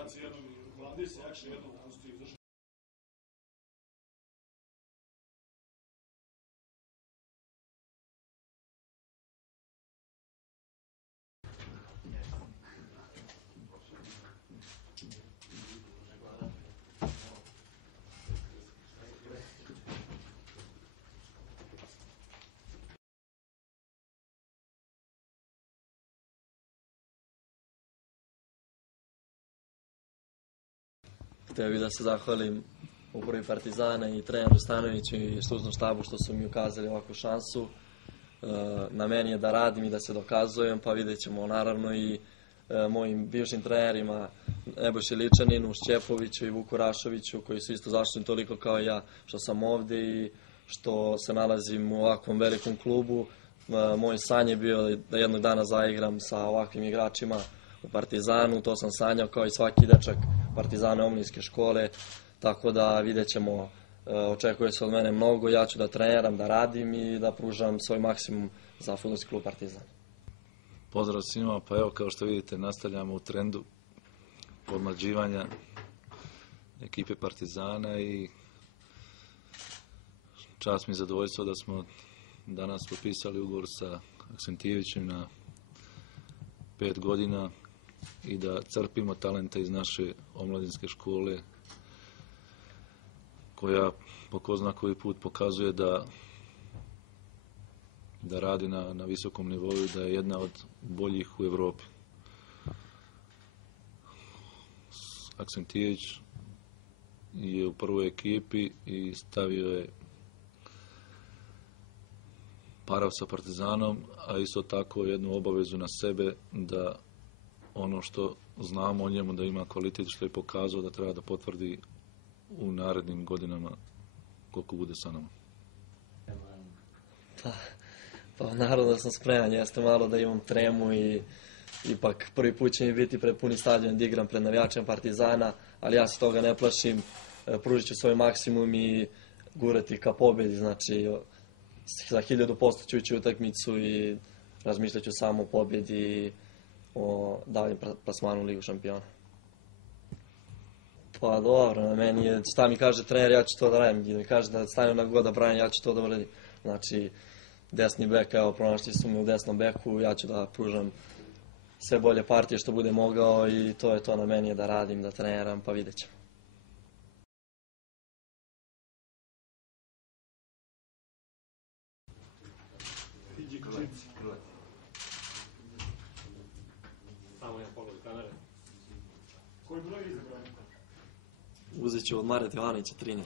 Tad se jednom vladi se jakše jednom pusti izvrši. Htio bih da se zahvalim upravi Partizana i treneru Stanoviću i stručnom štabu što su mi ukazali ovakvu šansu. Na meni je da radim i da se dokazujem, pa vidjet ćemo naravno i mojim bivšim trenerima Nebojši Ličaninu, Šćepoviću i Vuku Rašoviću, koji su isto zaštitni toliko kao i ja što sam ovde i što se nalazim u ovakvom velikom klubu. Moj san je bio da jednog dana zaigram sa ovakvim igračima u Partizanu, to sam sanjao kao i svaki dečak Partizana omladinske škole, tako da vidjet ćemo, očekuje se od mene mnogo, ja ću da treniram, da radim i da pružam svoj maksimum za fudbalski klub Partizan. Pozdrav svima, pa evo kao što vidite nastavljamo u trendu podmlađivanja ekipe Partizana i čast mi je zadovoljstvo da smo danas potpisali ugovor sa Aksentijevićem na 5 godina i da crpimo talente iz naše omladinske škole koja po ko zna koji put pokazuje da radi na visokom nivou i da je jedna od boljih u Evropi. Aksentijević je u prvoj ekipi i stavio je parav sa Partizanom, a isto tako jednu obavezu na sebe da ono što znamo o njemu da ima kvalitet, što je pokazao da treba da potvrdi u narednim godinama koliko bude sa nama. Pa naravno da sam spreman, jeste malo da imam tremu i ipak prvi put će mi biti pred puni stadion da igram pred navijačem Partizana, ali ja se toga ne plašim, pružit ću svoj maksimum i gurati ka pobedi, znači za 1000% ću ući u utakmicu i razmišljat ću samo o pobedi i o daljem plasmanu u Ligu šampiona. Pa dobro, na meni je, šta mi kaže trener, ja ću to da radim, gdje mi kaže da stanem na god da branim, ja ću to da uradim. Znači, desni bek, evo, pronašli su me u desnom beku, ja ću da pružam sve bolje partije što bude mogao i to je to, na meni je da radim, da treniram, pa vidjet ćemo. Samo jedan pogled kamere. Koji broj izabrani? Uzet ću od Mareta Ivanovića 13.